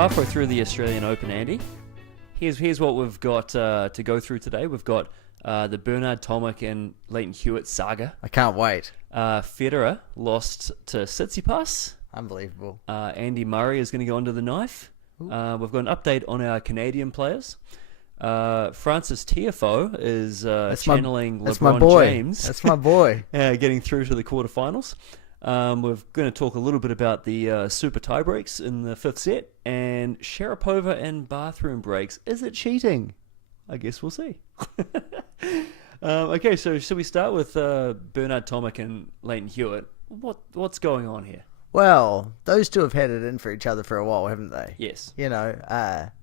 halfway through the Australian Open, Andy. Here's what we've got to go through today. We've got the Bernard Tomic and Leighton Hewitt saga. I can't wait. Federer lost to Tsitsipas. Unbelievable. Andy Murray is going to go under the knife. We've got an update on our Canadian players. Francis Tiafoe is channeling LeBron James. That's my boy. Getting through to the quarterfinals. We're going to talk a little bit about the super tie breaks in the fifth set and Sharapova and bathroom breaks. Is it cheating? I guess we'll see. Okay, so should we start with Bernard Tomic and Leighton Hewitt? What's going on here? Well, those two have had it in for each other for a while, haven't they? Yes. You know,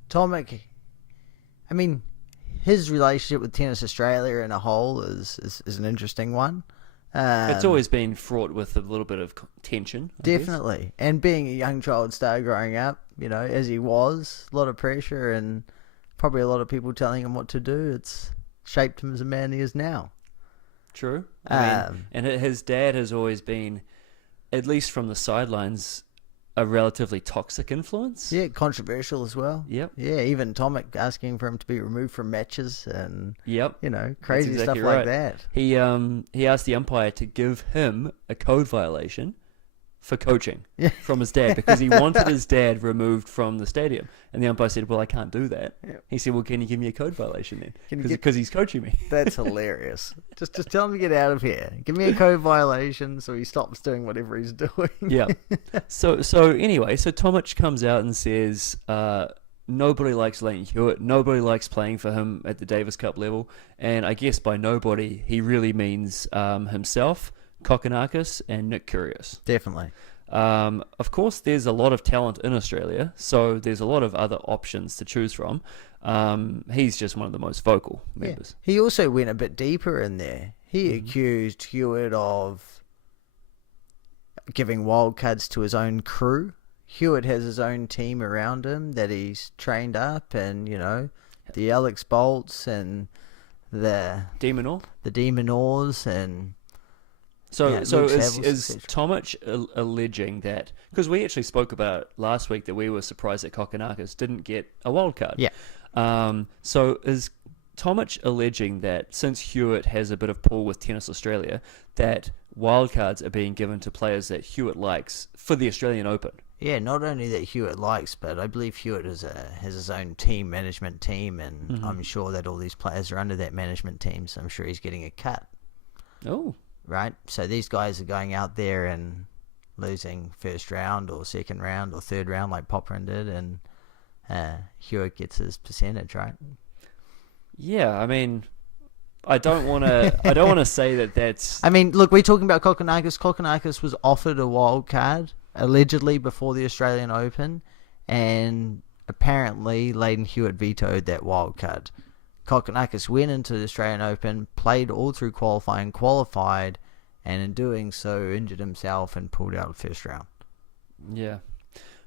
Tomic, I mean, his relationship with Tennis Australia in a whole is an interesting one. It's always been fraught with a little bit of tension. I definitely. guess. And being a young child star growing up, you know, as he was, a lot of pressure and probably a lot of people telling him what to do. It's shaped him as a man he is now. True. I mean, and his dad has always been, at least from the sidelines, a relatively toxic influence. Yeah, controversial as well. Yep. Yeah, even Tomic asking for him to be removed from matches and, you know, crazy exactly stuff right. like that. He asked the umpire to give him a code violation for coaching from his dad because he wanted his dad removed from the stadium. And the umpire said, well, I can't do that. Yep. He said, well, can you give me a code violation then? Because he's coaching me. That's hilarious. Just tell him to get out of here. Give me a code violation so he stops doing whatever he's doing. Yeah. So anyway, so Tomic comes out and says, nobody likes Leighton Hewitt. Nobody likes playing for him at the Davis Cup level. And I guess by nobody, he really means himself, Kokkinakis, and Nick Kyrgios. Definitely. Of course, there's a lot of talent in Australia, so there's a lot of other options to choose from. He's just one of the most vocal members. Yeah. He also went a bit deeper in there. He accused Hewitt of giving wildcards to his own crew. Hewitt has his own team around him that he's trained up, and, you know, the Alex Bolts and the Demonors and... So is Tomic alleging that, because we actually spoke about last week that we were surprised that Kokkinakis didn't get a wild card. Yeah. So is Tomic alleging that since Hewitt has a bit of pull with Tennis Australia, that wildcards are being given to players that Hewitt likes for the Australian Open? Yeah, not only that Hewitt likes, but I believe Hewitt has his own management team, and I'm sure that all these players are under that management team, so I'm sure he's getting a cut. Oh. Right? So these guys are going out there and losing first round or second round or third round like Popperin did, and Hewitt gets his percentage, right? Yeah, I mean, I don't want to say that that's... I mean, look, we're talking about Kokkinakis. Kokkinakis was offered a wild card, allegedly, before the Australian Open, and apparently Leighton Hewitt vetoed that wild card. Kokkinakis went into the Australian Open, played all through qualifying, qualified, and in doing so injured himself and pulled out of the first round. Yeah,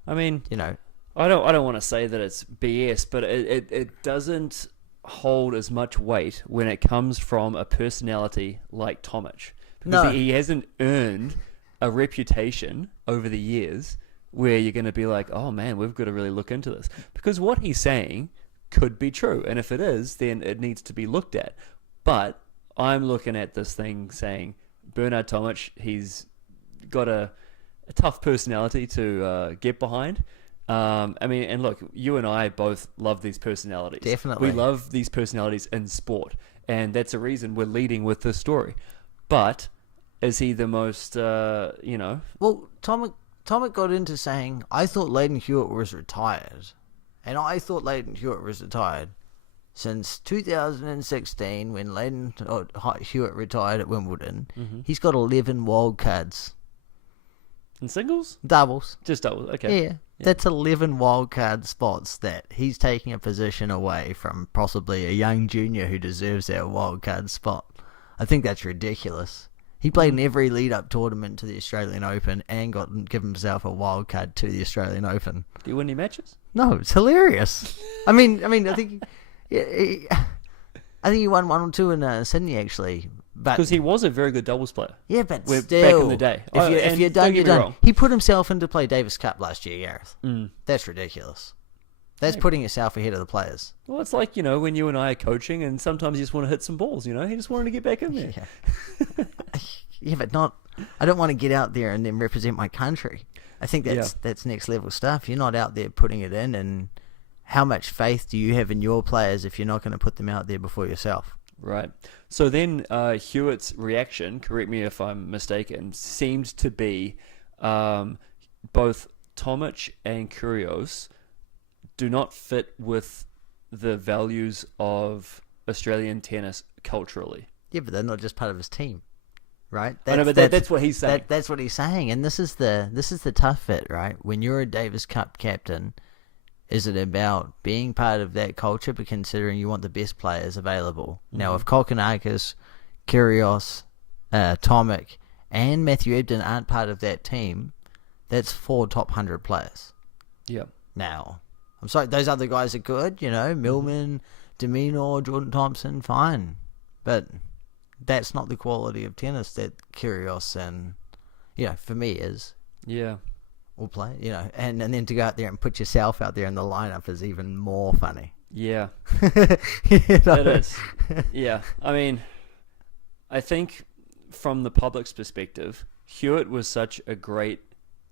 I mean, you know, I don't want to say that it's BS, but it doesn't hold as much weight when it comes from a personality like Tomic, because he hasn't earned a reputation over the years where you're going to be like, oh man, we've got to really look into this, because what he's saying could be true, and if it is, then it needs to be looked at. But I'm looking at this thing saying Bernard Tomic, he's got a tough personality to get behind. I mean, and look, you and I both love these personalities. Definitely. We love these personalities in sport, and that's a reason we're leading with this story. But is he the most, Well, Tomic got into saying, I thought Leighton Hewitt was retired. And I thought Leighton Hewitt was retired since 2016 when Leighton Hewitt retired at Wimbledon. He's got 11 wild cards. In singles? Doubles. Just doubles, okay. Yeah. That's 11 wild card spots that he's taking a position away from possibly a young junior who deserves that wild card spot. I think that's ridiculous. He played in every lead-up tournament to the Australian Open and given himself a wild card to the Australian Open. Do you win any matches? No, it's hilarious. I mean, I think he won 1 or 2 in Sydney actually. Because he was a very good doubles player. Yeah, but still, back in the day. If you're done, you're done. He put himself in to play Davis Cup last year, Gareth. That's ridiculous. That's putting yourself ahead of the players. Well, it's like, when you and I are coaching and sometimes you just want to hit some balls, you just wanted to get back in there. Yeah. Yeah, but I don't want to get out there and then represent my country. I think that's next level stuff. You're not out there putting it in, and how much faith do you have in your players if you're not going to put them out there before yourself? Right. So then Hewitt's reaction, correct me if I'm mistaken, seemed to be both Tomic and Kyrgios do not fit with the values of Australian tennis culturally. Yeah, but they're not just part of his team, right? That's what he's saying. That's what he's saying, and this is the tough bit, right? When you're a Davis Cup captain, is it about being part of that culture, but considering you want the best players available? Mm-hmm. Now, if Kokkinakis, Kyrgios, Tomic, and Matthew Ebden aren't part of that team, that's 4 top 100 players. Yeah. Now, I'm sorry, those other guys are good, Millman, Deminor, Jordan Thompson, fine. But that's not the quality of tennis that Kyrgios and, for me is. Yeah. Will play, and then to go out there and put yourself out there in the lineup is even more funny. Yeah. It is. Yeah. I mean, I think from the public's perspective, Hewitt was such a great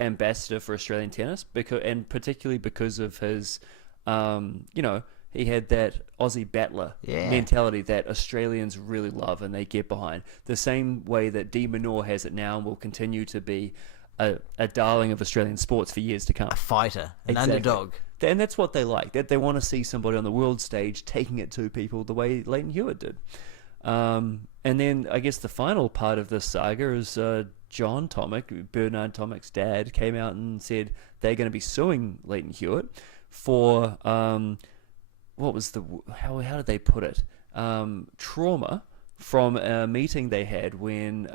ambassador for Australian tennis, and particularly because of his, he had that Aussie battler mentality that Australians really love and they get behind. The same way that De Minaur has it now and will continue to be a darling of Australian sports for years to come. A fighter, an underdog. And that's what they like. That they want to see somebody on the world stage taking it to people the way Lleyton Hewitt did. And then I guess the final part of this saga is John Tomic, Bernard Tomic's dad, came out and said they're going to be suing Lleyton Hewitt for how did they put it? Trauma from a meeting they had when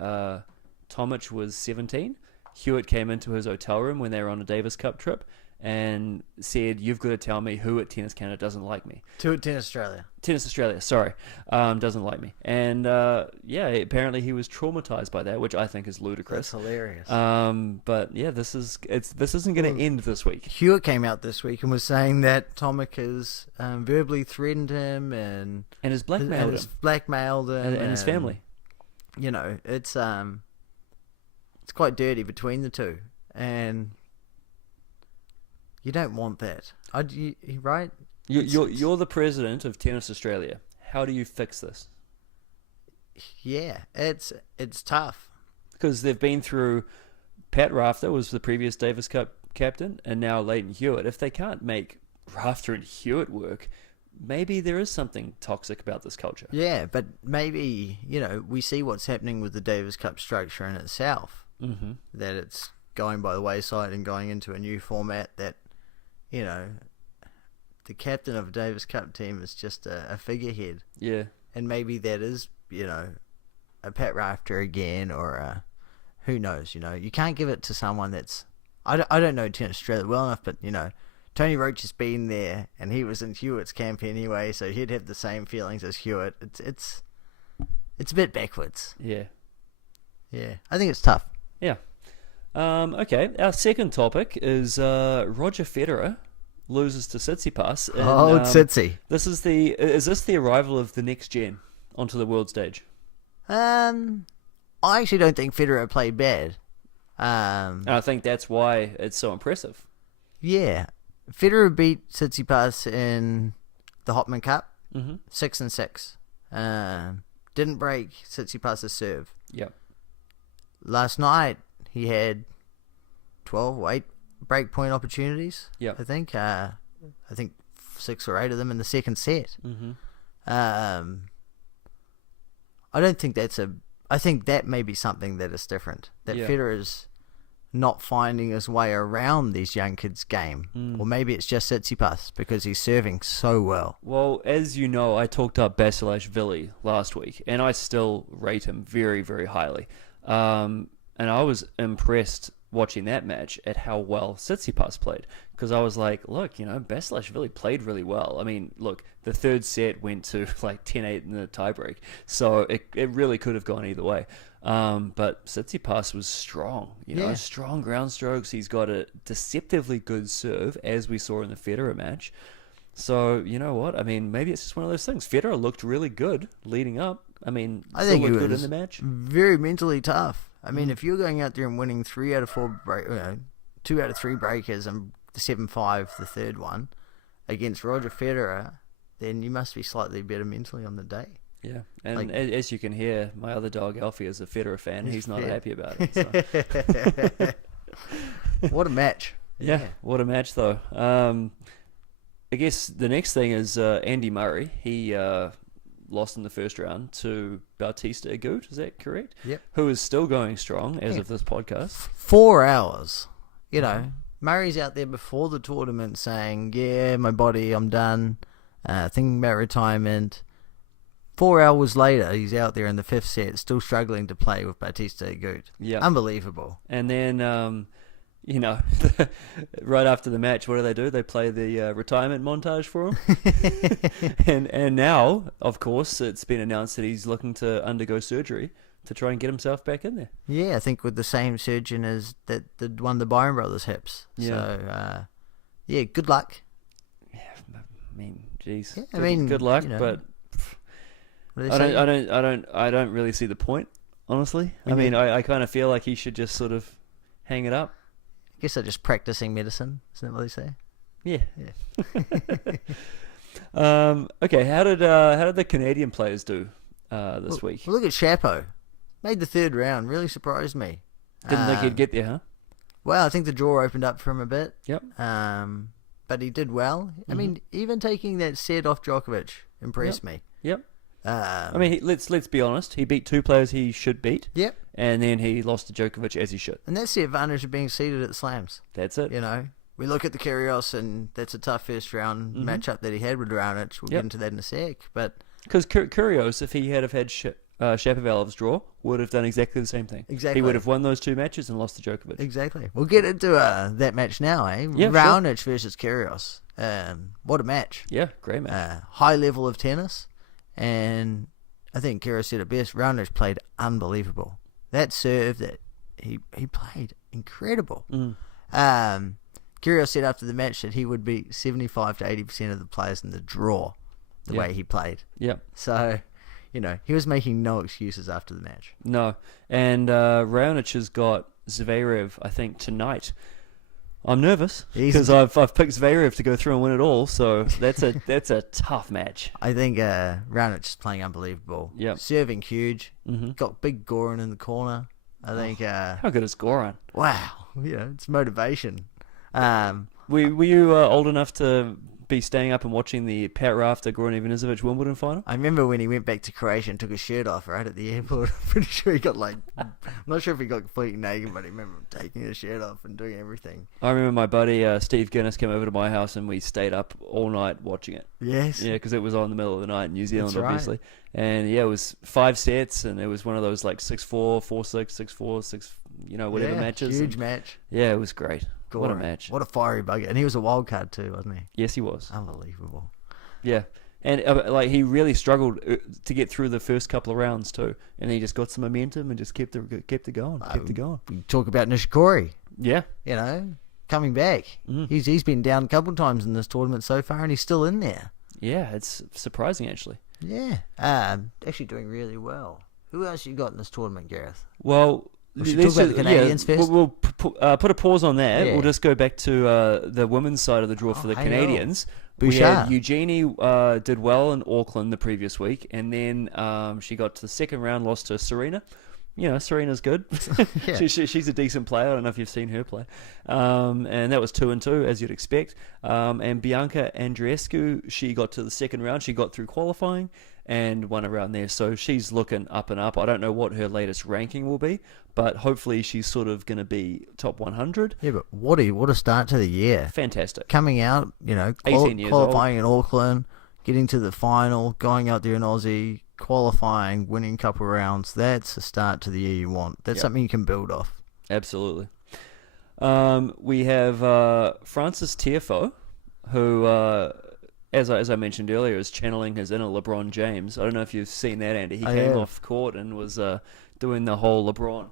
Tomic was 17. Hewitt came into his hotel room when they were on a Davis Cup trip and said, "You've got to tell me who at Tennis Canada doesn't like me." Tennis Australia. Tennis Australia, sorry, doesn't like me. And apparently he was traumatized by that, which I think is ludicrous. That's hilarious. But yeah, this isn't going to end this week. Hewitt came out this week and was saying that Tomic has verbally threatened him and has blackmailed him and his family. It's quite dirty between the two, and you don't want that. Right? You're the president of Tennis Australia. How do you fix this? Yeah, it's tough. Because they've been through... Pat Rafter was the previous Davis Cup captain, and now Lleyton Hewitt. If they can't make Rafter and Hewitt work, maybe there is something toxic about this culture. Yeah, but maybe, we see what's happening with the Davis Cup structure in itself. Mm-hmm. That it's going by the wayside and going into a new format that, the captain of a Davis Cup team is just a figurehead. Yeah. And maybe that is, a Pat Rafter again, or who knows, You can't give it to someone that's... I don't know Tennis Australia well enough, but, Tony Roach has been there, and he was in Hewitt's camp anyway, so he'd have the same feelings as Hewitt. It's a bit backwards. Yeah. Yeah. I think it's tough. Yeah. Okay. Our second topic is Roger Federer loses to Tsitsipas. Tsitsi. Is this the arrival of the next gen onto the world stage? I actually don't think Federer played bad. And I think that's why it's so impressive. Yeah. Federer beat Tsitsipas in the Hopman Cup, 6-6. Didn't break Tsitsipas's serve. Yep. Last night, he had 8 break point opportunities. Yep. I think 6 or 8 of them in the second set. Mm-hmm. I don't think I think that may be something that is different. That Federer's not finding his way around these young kids' game. Or maybe it's just Tsitsipas because he's serving so well. Well, as you know, I talked up Basilashvili last week, and I still rate him very, very highly. And I was impressed watching that match at how well Tsitsipas played, because I was like, look, Basilashvili played really well. I mean, look, the third set went to like 10-8 in the tiebreak, so it really could have gone either way. But Tsitsipas was strong, strong ground strokes. He's got a deceptively good serve, as we saw in the Federer match. So, you know what? I mean, maybe it's just one of those things. Federer looked really good leading up. I mean, I think he looked good was in the match. very mentally tough. I mean, if you're going out there and winning 3 out of 4 2 out of 3 breakers and the 7-5, the third one, against Roger Federer, then you must be slightly better mentally on the day. Yeah, and as you can hear, my other dog Alfie is a Federer fan. He's not happy about it. So. What a match! Yeah, what a match though. I guess the next thing is Andy Murray. He lost in the first round to Bautista Agut. Is that correct? Yep. Who is still going strong as of this podcast. 4 hours. You know, Murray's out there before the tournament saying, "Yeah, my body, I'm done. Thinking about retirement." 4 hours later, he's out there in the 5th set, still struggling to play with Bautista Agut. Yeah, unbelievable. And then, you know, right after the match, what do? They play the retirement montage for him. and now, of course, it's been announced that he's looking to undergo surgery to try and get himself back in there. Yeah, I think with the same surgeon as that won the Byron Brothers hips. Yeah. So, yeah, good luck. Yeah, I mean, geez. Yeah, good luck, you know, but I don't really see the point, honestly. I mean, I kind of feel like he should just sort of hang it up. I guess they're just practicing medicine, isn't that what they say? Yeah. Okay, how did the Canadian players do this week? Well, look at Sharapova. Made the 3rd round. Really surprised me. Didn't think he'd get there, huh? Well, I think the draw opened up for him a bit. Yep. But he did well. I mean, even taking that set off Djokovic impressed me. Yep. I mean, let's be honest. He beat 2 players he should beat. Yep. And then he lost to Djokovic as he should. And that's the advantage of being seeded at the Slams. That's it. You know, we look at the Kyrgios, and that's a tough first round matchup that he had with Raonic. We'll get into that in a sec. But because Kyrgios, if he had Shapovalov's draw, would have done exactly the same thing. Exactly. He would have won those 2 matches and lost to Djokovic. Exactly. We'll get into that match now, eh? Yeah, Raonic versus Kyrgios. What a match. Yeah, great match. High level of tennis. And I think Kyrgios said it best. Raonic played unbelievable. That serve that he played incredible. Kyrgios said after the match that he would beat 75 to 80% of the players in the draw the way he played. Yeah. So, you know, he was making no excuses after the match. No. And Raonic has got Zverev, I think, tonight. I'm nervous because I've picked Zverev to go through and win it all, so that's a tough match. I think Raonic is playing unbelievable. Yep. Serving huge. Got big Goran in the corner. I think. How good is Goran? Wow. Yeah, it's motivation. Were you old enough to be staying up and watching the Pat Rafter Goran Ivanisevic Wimbledon final? I remember when he went back to Croatia and took his shirt off right at the airport. I'm pretty sure he got I'm not sure if he got completely naked, but I remember him taking his shirt off and doing everything. I remember my buddy Steve Guinness came over to my house and we stayed up all night watching it. Yes. Yeah, because it was on in the middle of the night in New Zealand, That's obviously. Right. And yeah, it was 5 sets and it was one of those like 6-4, 4-6, 6-4, 6, whatever matches. Huge match. Yeah, it was great. Goran. What a match. What a fiery bugger. And he was a wild card too, wasn't he? Yes, he was. Unbelievable. Yeah. And he really struggled to get through the first couple of rounds too. And he just got some momentum and just kept it going. We talk about Nishikori. Yeah. You know, coming back. He's been down a couple of times in this tournament so far and he's still in there. Yeah, it's surprising actually. Yeah. Actually doing really well. Who else you got in this tournament, Gareth? Well, we should talk about the Canadians first. We'll put a pause on that. Yeah. We'll just go back to the women's side of the draw for the Canadians. We had Eugenie did well in Auckland the previous week, and then she got to the second round, lost to Serena. You know, Serena's good. Yeah. She's a decent player. I don't know if you've seen her play. And that was 2-2, as you'd expect. And Bianca Andreescu, she got to the second round. She got through qualifying and won around there. So she's looking up and up. I don't know what her latest ranking will be, but hopefully she's sort of going to be top 100. Yeah, but what a start to the year. Fantastic. Coming out, you know, 18 years qualifying old. in Auckland, getting to the final, going out there in Aussie, qualifying, winning a couple of rounds. That's a start to the year you want. That's something you can build off. Absolutely. We have Francis Tiafoe, who... As I mentioned earlier, is channeling his inner LeBron James. I don't know if you've seen that, Andy. He came off court and was doing the whole LeBron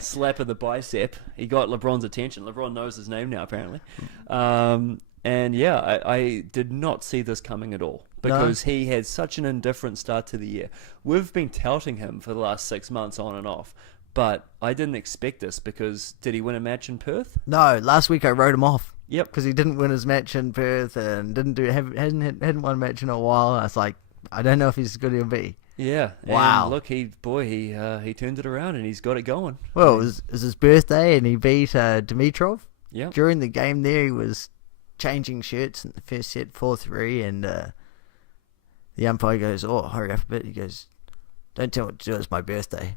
slap of the bicep. He got LeBron's attention. LeBron knows his name now, apparently. And yeah, I did not see this coming at all because he had such an indifferent start to the year. We've been touting him for the last 6 months on and off, but I didn't expect this because did he win a match in Perth? No, last week I wrote him off. Yep. Because he didn't win his match in Perth and hadn't won a match in a while. I was like, I don't know if he's as good as he'll be. Yeah. Wow. And look, he turned it around and he's got it going. Well, it was his birthday and he beat Dimitrov. Yeah. During the game there, he was changing shirts in the first set, 4-3, and the umpire goes, "Oh, hurry up a bit." He goes, "Don't tell me what to do. It's my birthday."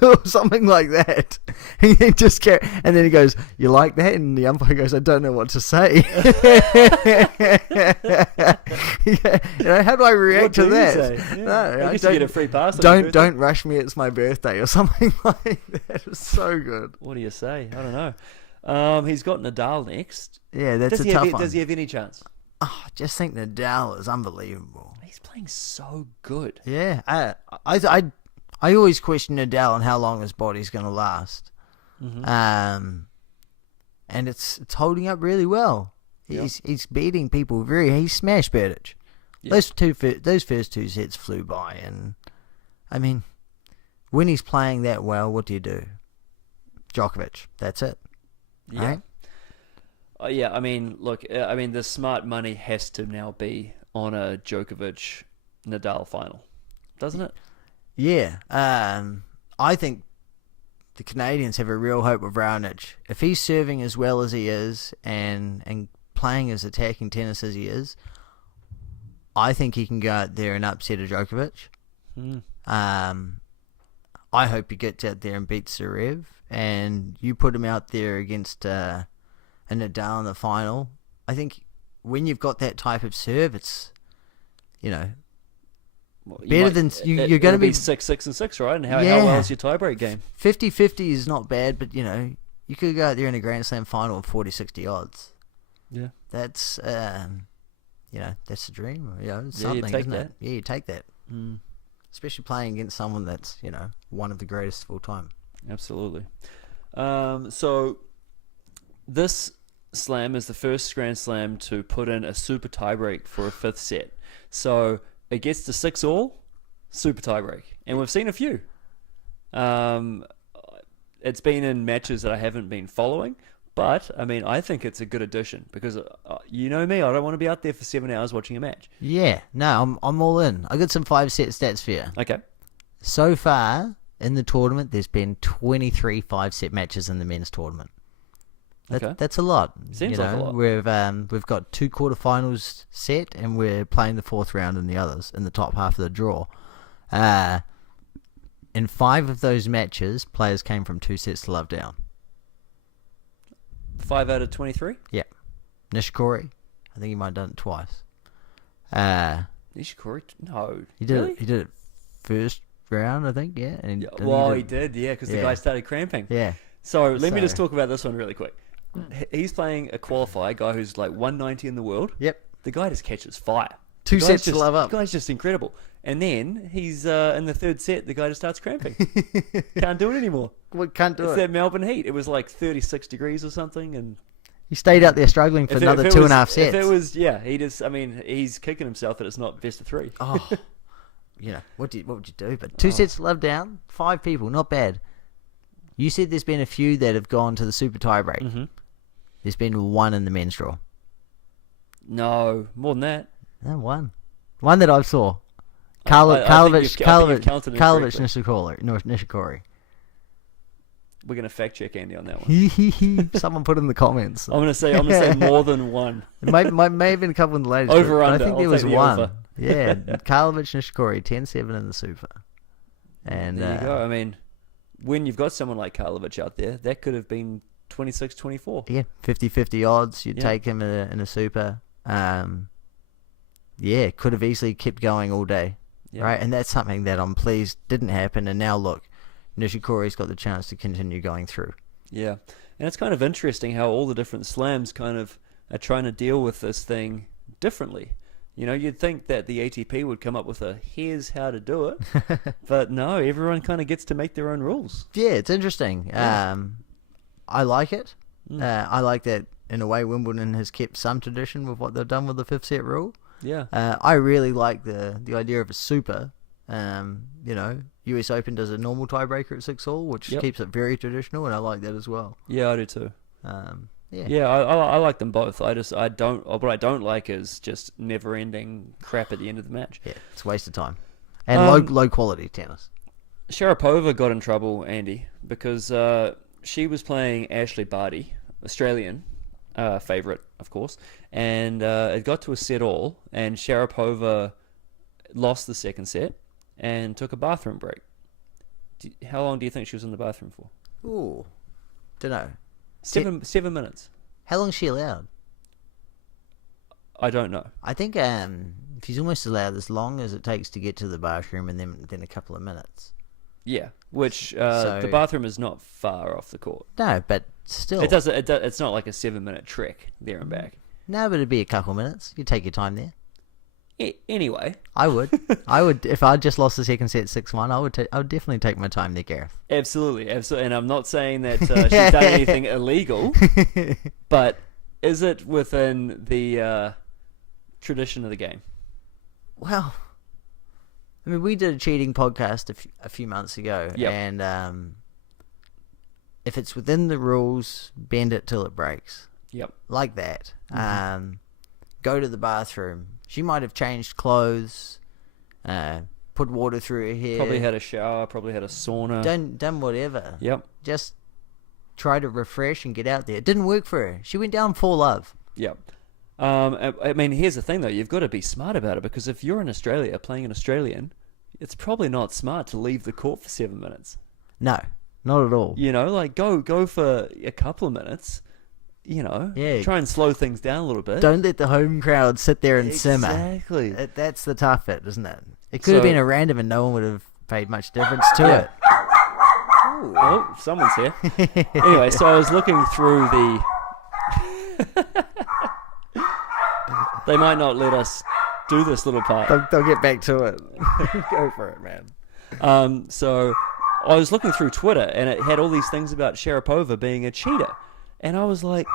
Or something like that. And he just and then he goes, "You like that?" And the umpire goes, "I don't know what to say." How do I react to that? Yeah. No, I guess you get a free pass. Don't rush me. It's my birthday or something like that. It was so good. What do you say? I don't know. He's got Nadal next. Yeah, that's a tough one. Does he have any chance? Oh, I just think Nadal is unbelievable. He's playing so good. Yeah, I always question Nadal on how long his body's going to last. Mm-hmm. And it's holding up really well. He's beating people he smashed Berdych. Yeah. Those first two sets flew by, and I mean, when he's playing that well, what do you do? Djokovic, that's it. Yeah. Right? Yeah, I mean, look, the smart money has to now be on a Djokovic-Nadal final, doesn't it? Yeah. I think the Canadians have a real hope with Raonic. If he's serving as well as he is and playing as attacking tennis as he is, I think he can go out there and upset a Djokovic. I hope he gets out there and beats Zverev, and you put him out there against a Nadal in the final. I think when you've got that type of serve, it's, better than you're going to be 6-6 and 6, right? And how well is your tiebreak game? 50-50 is not bad, but you could go out there in a Grand Slam final with 40-60 odds. Yeah, that's that's the dream. Something, you take isn't that. it? Yeah, you take that. Especially playing against someone that's one of the greatest of all time. Absolutely. So this slam is the first Grand Slam to put in a super tiebreak for a fifth set. So it gets to 6-all, super tiebreak, and we've seen a few. It's been in matches that I haven't been following, but I mean, I think it's a good addition because you know me, I don't want to be out there for 7 hours watching a match. Yeah, no, I'm all in. I got some 5-set stats for you. Okay. So far in the tournament, there's been 23 5-set matches in the men's tournament. That's a lot. Seems like a lot. We've got 2 quarterfinals set, and we're playing the 4th round in the others in the top half of the draw. In 5 of those matches, players came from 2 sets to love down. 5 out of 23? Yeah. Nishikori, I think he might have done it twice. Nishikori? No. He did really? it. He did it first round, I think. Yeah. And he did. Yeah, because the guy started cramping. Yeah. So let me just talk about this one really quick. He's playing a qualifier, guy who's like 190 in the world. Yep. The guy just catches fire. 2 sets to love up. The guy's just incredible. And then he's in the 3rd set, the guy just starts cramping. Can't do it anymore. Can't do it. It's that Melbourne heat. It was like 36 degrees or something, and he stayed out there struggling for another 2.5 sets. If it was, he's kicking himself that it's not best of 3. Oh, what would you do? But 2 sets to love down, 5 people, not bad. You said there's been a few that have gone to the super tiebreak. Mm-hmm. There's been 1 in the men's draw. No, more than that. No, 1 that I saw. Karlovic, Nishikori. We're gonna fact check Andy on that one. Someone put in the comments. I'm gonna say more than 1. It may have been a couple in the ladies. Over under. I think there was 1. Over. Yeah, Karlovic, Nishikori, 10-7 in the super. And there you go. I mean, when you've got someone like Karlovic out there, that could have been 26-24. Yeah, 50-50 odds. You'd take him in a super. Could have easily kept going all day. Yeah. Right, and that's something that I'm pleased didn't happen. And now look, Nishikori's got the chance to continue going through. Yeah, and it's kind of interesting how all the different slams kind of are trying to deal with this thing differently. You'd think that the ATP would come up with here's how to do it, but no, everyone kind of gets to make their own rules. Yeah, it's interesting. I like it. I like that in a way, Wimbledon has kept some tradition with what they've done with the 5th set rule. Yeah. I really like the idea of a super. US Open does a normal tiebreaker at 6-all, which keeps it very traditional, and I like that as well. Yeah, I do too. Yeah, I like them both. What I don't like is just never-ending crap at the end of the match. Yeah, it's a waste of time. And low quality tennis. Sharapova got in trouble, Andy, because she was playing Ashley Barty, Australian favourite, of course, and it got to a set all, and Sharapova lost the second set and took a bathroom break. How long do you think she was in the bathroom for? Ooh, don't know. 7 minutes. How long is she allowed? I don't know. I think she's almost allowed as long as it takes to get to the bathroom, and then a couple of minutes. Yeah, which the bathroom is not far off the court. No, but still, it's not like a 7-minute trek there and back. No, but it'd be a couple of minutes. You take your time there. Anyway, I would if I just lost the second set 6-1. I would definitely take my time there, Gareth. Absolutely. And I'm not saying that she's done anything illegal, but is it within the tradition of the game? Well, I mean, we did a cheating podcast a few months ago, and if it's within the rules, bend it till it breaks. Yep. Like that. Go to the bathroom. She might have changed clothes, put water through her hair. Probably had a shower, probably had a sauna. Done whatever. Yep. Just try to refresh and get out there. It didn't work for her. She went down 4-love. Yep. I mean, here's the thing, though. You've got to be smart about it, because if you're in Australia playing an Australian, it's probably not smart to leave the court for 7 minutes. No, not at all. You know, like go for a couple of minutes. You know, try and slow things down a little bit. Don't let the home crowd sit there and simmer. Exactly. That's the tough bit, isn't it? It could have been a random and no one would have paid much difference to it. Ooh. Oh, someone's here. Anyway, so I was looking through the... They might not let us do this little part. They'll get back to it. Go for it, man. So I was looking through Twitter, and it had all these things about Sharapova being a cheater. And I was like,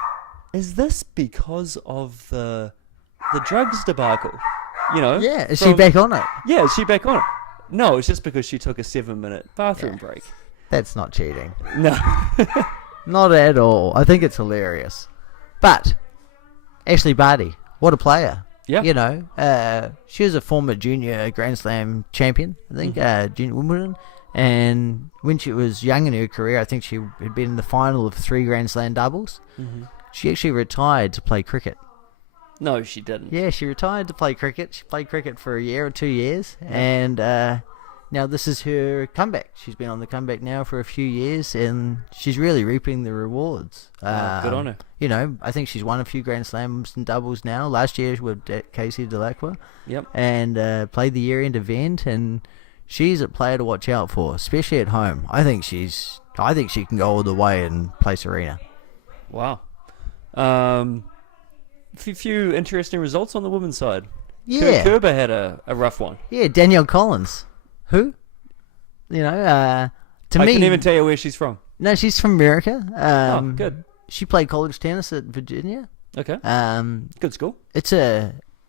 is this because of the drugs debacle? You know? Yeah, is she back on it? Yeah, is she back on it? No, it's just because she took a 7-minute bathroom break. That's not cheating. No. Not at all. I think it's hilarious. But, Ashley Barty, what a player. Yeah. You know, she was a former junior Grand Slam champion, I think, junior Wimbledon. And when she was young in her career, I think she had been in the final of 3 Grand Slam doubles. Mm-hmm. She actually retired to play cricket. No, she didn't. Yeah, she retired to play cricket. She played cricket for a year or 2 years. Yeah. And now this is her comeback. She's been on the comeback now for a few years, and she's really reaping the rewards. Good on her. You know, I think she's won a few Grand Slams and doubles now. Last year with Casey Delacroix. Yep. And played the year-end event, and... she's a player to watch out for, especially at home. I think she can go all the way and play Serena. Wow. Few interesting results on the women's side. Yeah. Kerber had a rough one. Yeah, Danielle Collins. Who? You know, to me... I couldn't even tell you where she's from. No, she's from America. Good. She played college tennis at Virginia. Okay. Good school.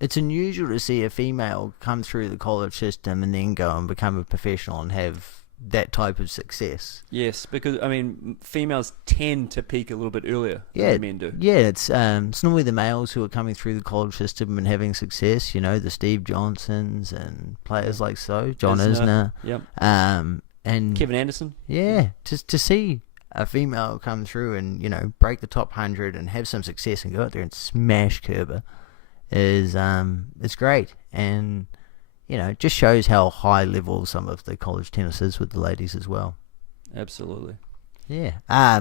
It's unusual to see a female come through the college system and then go and become a professional and have that type of success. Yes, because, I mean, females tend to peak a little bit earlier than men do. Yeah, it's normally the males who are coming through the college system and having success, you know, the Steve Johnsons and players like so, John Isner. Yep. And Kevin Anderson. Yeah, to see a female come through and, you know, break the top 100 and have some success and go out there and smash Kerber is it's great, and you know, just shows how high level some of the college tennis is with the ladies as well. Absolutely. Yeah. I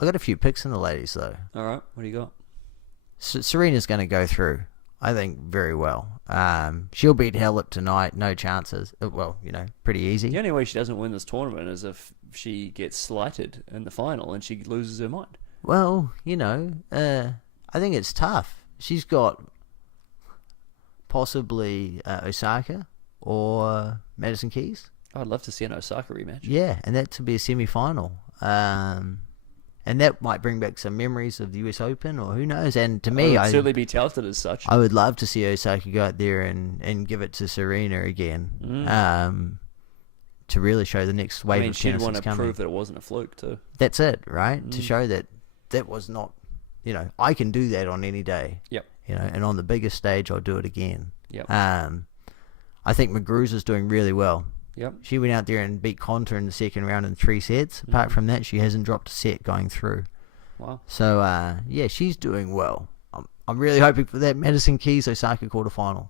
got a few picks in the ladies though. All right, what do you got? Serena's going to go through, I think, very well. She'll beat Halep tonight, no chances. Well, you know, pretty easy. The only way she doesn't win this tournament is if she gets slighted in the final and she loses her mind. Well, you know, I think it's tough. She's got possibly Osaka or Madison Keys. I'd love to see an Osaka rematch. Yeah, and that to be a semi-final. And And that might bring back some memories of the US Open, or who knows. And to me, I'd certainly be touted as such. I would love to see Osaka go out there and give it to Serena again. To really show the next wave of tennis she'd want that's to coming. prove that it wasn't a fluke too. That's it, right? To show that was not, I can do that on any day. Yep. And on the biggest stage, I'll do it again. Yep. I think Muguruza's doing really well. Yep. She went out there and beat Konta in the second round in 3 sets. Apart from that, she hasn't dropped a set going through. Wow. So, she's doing well. I'm really hoping for that Madison Keys Osaka quarterfinal.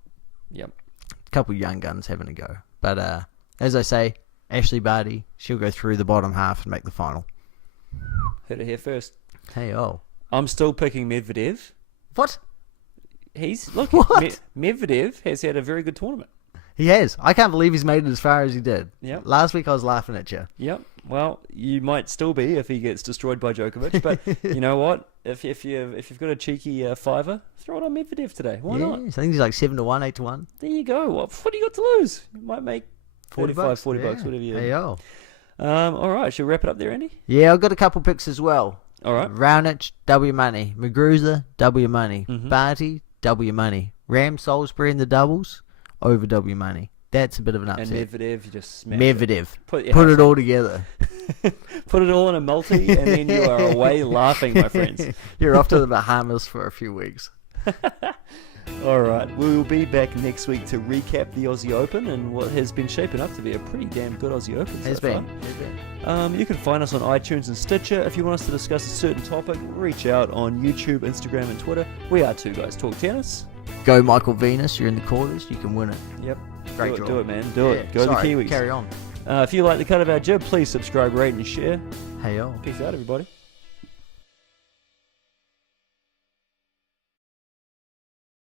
Yep. A couple young guns having a go. But as I say, Ashley Barty, she'll go through the bottom half and make the final. Heard it here first. Hey, oh. I'm still picking Medvedev. What? Medvedev has had a very good tournament. He has. I can't believe he's made it as far as he did. Yep. Last week I was laughing at you. Yep. Well, you might still be if he gets destroyed by Djokovic. But you know what? If you've got a cheeky fiver, throw it on Medvedev today. Why not? I think he's like 7-1, 8-1. There you go. What do you got to lose? You might make 35, 40 bucks, whatever you. Hey, yo. All right. Should we wrap it up there, Andy? Yeah, I've got a couple picks as well. All right. Raonic, W money. Muguruza, W money. Barty, W money. Ram Salisbury in the doubles, over W money. That's a bit of an upset. And Medvedev, you just smash Medvedev. it. Put it all together. Put it all in a multi, and then you are away laughing, my friends. You're off to the Bahamas for a few weeks. All right. We will be back next week to recap the Aussie Open and what has been shaping up to be a pretty damn good Aussie Open so far. You can find us on iTunes and Stitcher. If you want us to discuss a certain topic, reach out on YouTube, Instagram, and Twitter. We are Two Guys Talk Tennis. Go Michael Venus. You're in the quarters. You can win it. Yep. Great draw. Do it, man. Do it. Go the Kiwis. Carry on. If you like the cut of our jib, please subscribe, rate, and share. Hey, yo. Peace out, everybody.